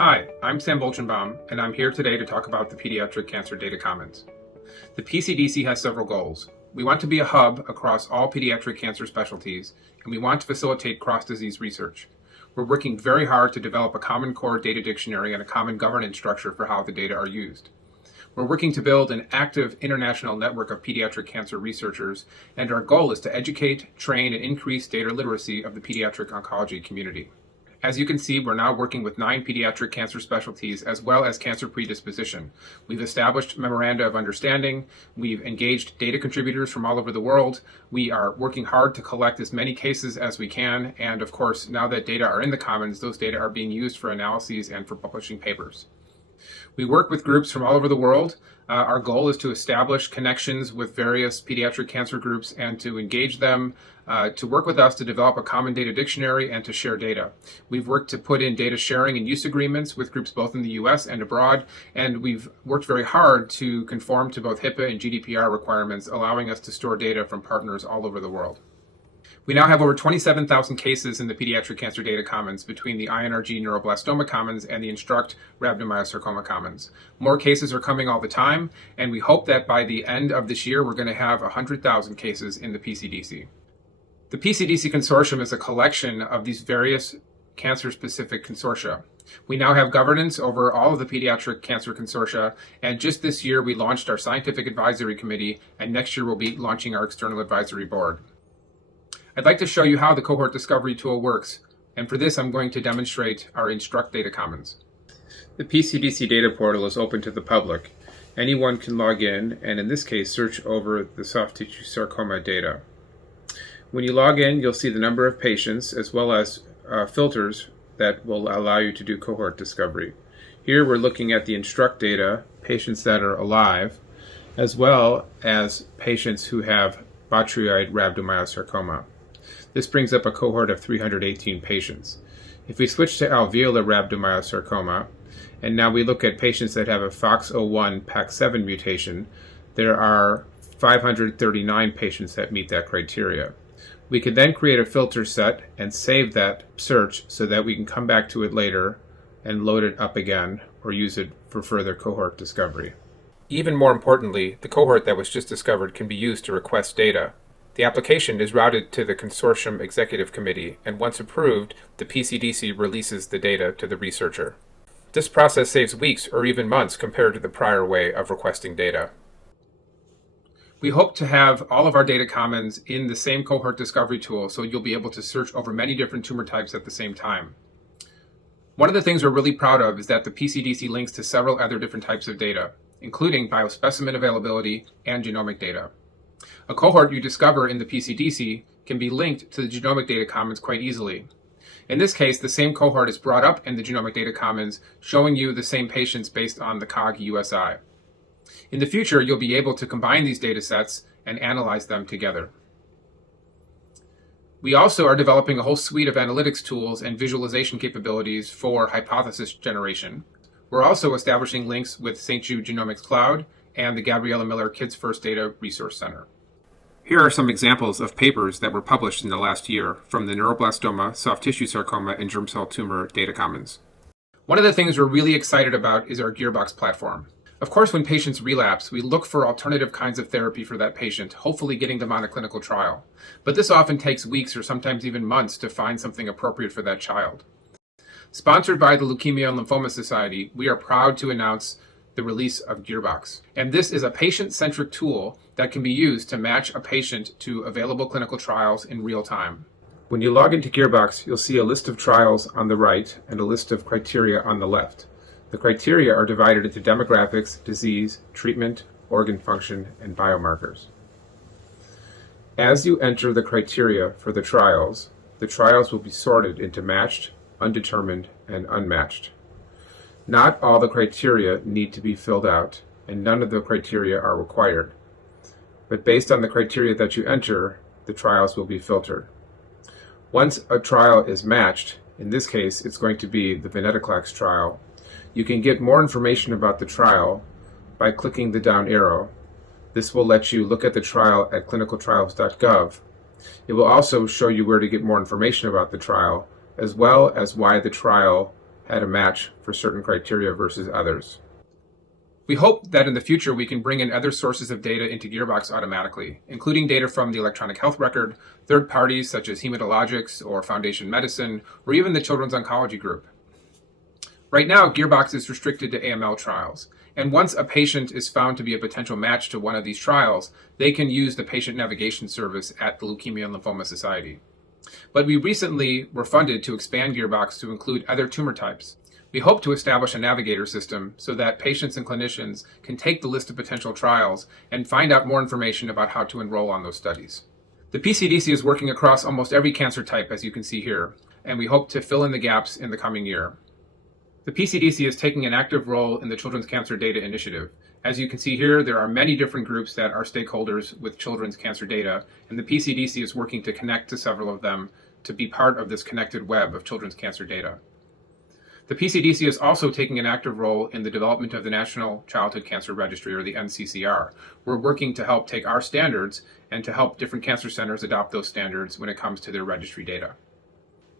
Hi, I'm Sam Bolchenbaum, and I'm here today to talk about the Pediatric Cancer Data Commons. The PCDC has several goals. We want to be a hub across all pediatric cancer specialties, and we want to facilitate cross-disease research. We're working very hard to develop a common core data dictionary and a common governance structure for how the data are used. We're working to build an active international network of pediatric cancer researchers, and our goal is to educate, train, and increase data literacy of the pediatric oncology community. As you can see, we're now working with 9 pediatric cancer specialties as well as cancer predisposition. We've established memoranda of understanding. We've engaged data contributors from all over the world. We are working hard to collect as many cases as we can. And of course, now that data are in the commons, those data are being used for analyses and for publishing papers. We work with groups from all over the world. Our goal is to establish connections with various pediatric cancer groups and to engage them to work with us to develop a common data dictionary and to share data. We've worked to put in data sharing and use agreements with groups both in the US and abroad, and we've worked very hard to conform to both HIPAA and GDPR requirements, allowing us to store data from partners all over the world. We now have over 27,000 cases in the Pediatric Cancer Data Commons between the INRG Neuroblastoma Commons and the Instruct Rhabdomyosarcoma Commons. More cases are coming all the time, and we hope that by the end of this year, we're going to have 100,000 cases in the PCDC. The PCDC Consortium is a collection of these various cancer-specific consortia. We now have governance over all of the pediatric cancer consortia, and just this year we launched our scientific advisory committee, and next year we'll be launching our external advisory board. I'd like to show you how the Cohort Discovery tool works, and for this I'm going to demonstrate our Instruct Data Commons. The PCDC data portal is open to the public. Anyone can log in, and in this case search over the soft tissue sarcoma data. When you log in, you'll see the number of patients as well as filters that will allow you to do cohort discovery. Here we're looking at the Instruct data, patients that are alive, as well as patients who have botryoid rhabdomyosarcoma. This brings up a cohort of 318 patients. If we switch to alveolar rhabdomyosarcoma, and now we look at patients that have a FOXO1 PAX7 mutation, there are 539 patients that meet that criteria. We could then create a filter set and save that search so that we can come back to it later and load it up again or use it for further cohort discovery. Even more importantly, the cohort that was just discovered can be used to request data. The application is routed to the Consortium Executive Committee, and once approved, the PCDC releases the data to the researcher. This process saves weeks or even months compared to the prior way of requesting data. We hope to have all of our data commons in the same cohort discovery tool, so you'll be able to search over many different tumor types at the same time. One of the things we're really proud of is that the PCDC links to several other different types of data, including biospecimen availability and genomic data. A cohort you discover in the PCDC can be linked to the genomic data commons quite easily. In this case, the same cohort is brought up in the genomic data commons, showing you the same patients based on the COG USI. In the future, you'll be able to combine these data sets and analyze them together. We also are developing a whole suite of analytics tools and visualization capabilities for hypothesis generation. We're also establishing links with St. Jude Genomics Cloud and the Gabriella Miller Kids First Data Resource Center. Here are some examples of papers that were published in the last year from the neuroblastoma, soft tissue sarcoma, and germ cell tumor data commons. One of the things we're really excited about is our GEARBOX platform. Of course, when patients relapse, we look for alternative kinds of therapy for that patient, hopefully getting them on a clinical trial. But this often takes weeks or sometimes even months to find something appropriate for that child. Sponsored by the Leukemia and Lymphoma Society, we are proud to announce the release of GEARBOX. And this is a patient-centric tool that can be used to match a patient to available clinical trials in real time. When you log into GEARBOX, you'll see a list of trials on the right and a list of criteria on the left. The criteria are divided into demographics, disease, treatment, organ function, and biomarkers. As you enter the criteria for the trials will be sorted into matched, undetermined, and unmatched. Not all the criteria need to be filled out, and none of the criteria are required. But based on the criteria that you enter, the trials will be filtered. Once a trial is matched, in this case it's going to be the venetoclax trial, you can get more information about the trial by clicking the down arrow. This will let you look at the trial at clinicaltrials.gov. It will also show you where to get more information about the trial, as well as why the trial had a match for certain criteria versus others. We hope that in the future we can bring in other sources of data into GEARBOX automatically, including data from the electronic health record, third parties such as hematologics or Foundation Medicine, or even the Children's Oncology Group. Right now, GEARBOX is restricted to AML trials, and once a patient is found to be a potential match to one of these trials, they can use the patient navigation service at the Leukemia and Lymphoma Society. But we recently were funded to expand GEARBOX to include other tumor types. We hope to establish a navigator system so that patients and clinicians can take the list of potential trials and find out more information about how to enroll on those studies. The PCDC is working across almost every cancer type, as you can see here, and we hope to fill in the gaps in the coming year. The PCDC is taking an active role in the Children's Cancer Data Initiative. As you can see here, there are many different groups that are stakeholders with children's cancer data, and the PCDC is working to connect to several of them to be part of this connected web of children's cancer data. The PCDC is also taking an active role in the development of the National Childhood Cancer Registry, or the NCCR. We're working to help take our standards and to help different cancer centers adopt those standards when it comes to their registry data.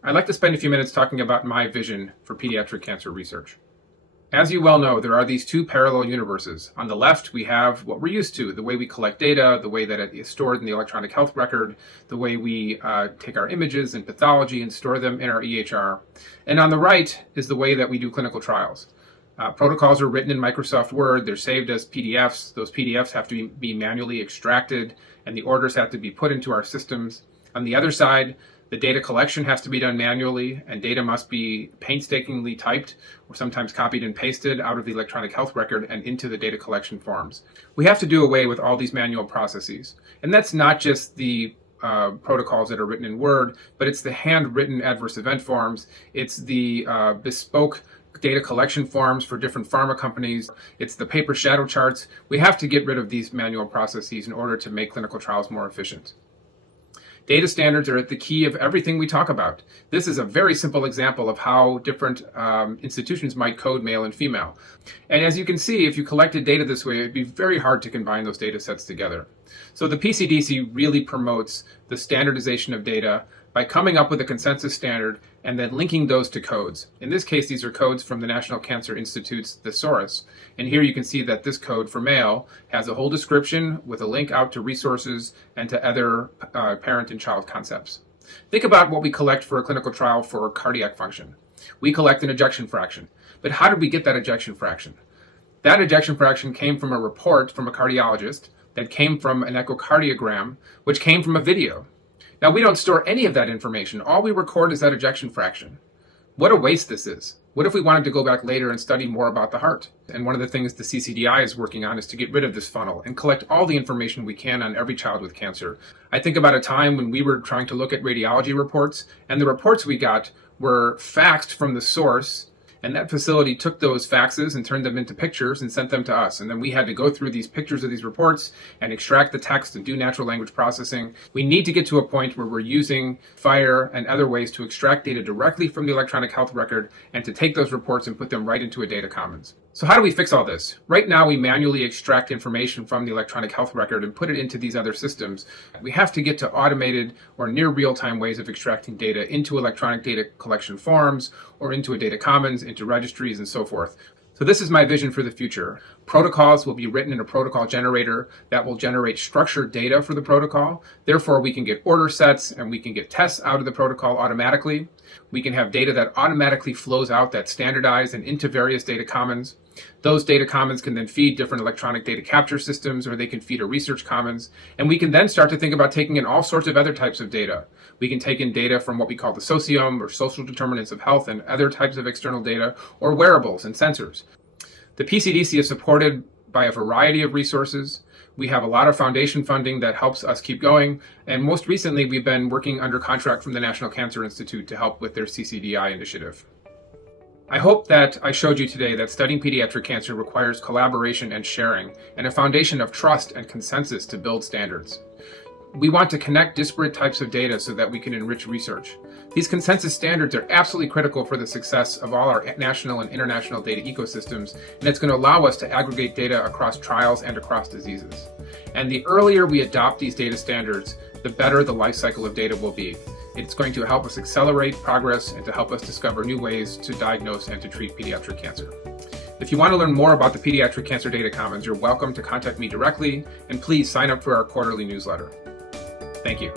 I'd like to spend a few minutes talking about my vision for pediatric cancer research. As you well know, there are these two parallel universes. On the left, we have what we're used to, the way we collect data, the way that it is stored in the electronic health record, the way we take our images and pathology and store them in our EHR. And on the right is the way that we do clinical trials. Protocols are written in Microsoft Word, they're saved as PDFs. Those PDFs have to be manually extracted, and the orders have to be put into our systems. On the other side, the data collection has to be done manually, and data must be painstakingly typed or sometimes copied and pasted out of the electronic health record and into the data collection forms. We have to do away with all these manual processes. And that's not just the protocols that are written in Word, but it's the handwritten adverse event forms. It's the bespoke data collection forms for different pharma companies. It's the paper shadow charts. We have to get rid of these manual processes in order to make clinical trials more efficient. Data standards are at the key of everything we talk about. This is a very simple example of how different institutions might code male and female. And as you can see, if you collected data this way, it'd be very hard to combine those data sets together. So the PCDC really promotes the standardization of data by coming up with a consensus standard and then linking those to codes. In this case, these are codes from the National Cancer Institute's thesaurus. And here you can see that this code for male has a whole description with a link out to resources and to other parent and child concepts. Think about what we collect for a clinical trial for cardiac function. We collect an ejection fraction. But how did we get that ejection fraction? That ejection fraction came from a report from a cardiologist that came from an echocardiogram, which came from a video. Now, we don't store any of that information. All we record is that ejection fraction. What a waste this is. What if we wanted to go back later and study more about the heart? And one of the things the CCDI is working on is to get rid of this funnel and collect all the information we can on every child with cancer. I think about a time when we were trying to look at radiology reports, and the reports we got were faxed from the source, and that facility took those faxes and turned them into pictures and sent them to us. And then we had to go through these pictures of these reports and extract the text and do natural language processing. We need to get to a point where we're using FHIR and other ways to extract data directly from the electronic health record and to take those reports and put them right into a data commons. So how do we fix all this? Right now, we manually extract information from the electronic health record and put it into these other systems. We have to get to automated or near real-time ways of extracting data into electronic data collection forms or into a data commons, into registries, and so forth. So this is my vision for the future. Protocols will be written in a protocol generator that will generate structured data for the protocol. Therefore, we can get order sets and we can get tests out of the protocol automatically. We can have data that automatically flows out, that's standardized and into various data commons. Those data commons can then feed different electronic data capture systems, or they can feed a research commons. And we can then start to think about taking in all sorts of other types of data. We can take in data from what we call the sociome, or social determinants of health, and other types of external data, or wearables and sensors. The PCDC is supported by a variety of resources. We have a lot of foundation funding that helps us keep going. And most recently, we've been working under contract from the National Cancer Institute to help with their CCDI initiative. I hope that I showed you today that studying pediatric cancer requires collaboration and sharing, and a foundation of trust and consensus to build standards. We want to connect disparate types of data so that we can enrich research. These consensus standards are absolutely critical for the success of all our national and international data ecosystems, and it's going to allow us to aggregate data across trials and across diseases. And the earlier we adopt these data standards, the better the life cycle of data will be. It's going to help us accelerate progress and to help us discover new ways to diagnose and to treat pediatric cancer. If you want to learn more about the Pediatric Cancer Data Commons, you're welcome to contact me directly, and please sign up for our quarterly newsletter. Thank you.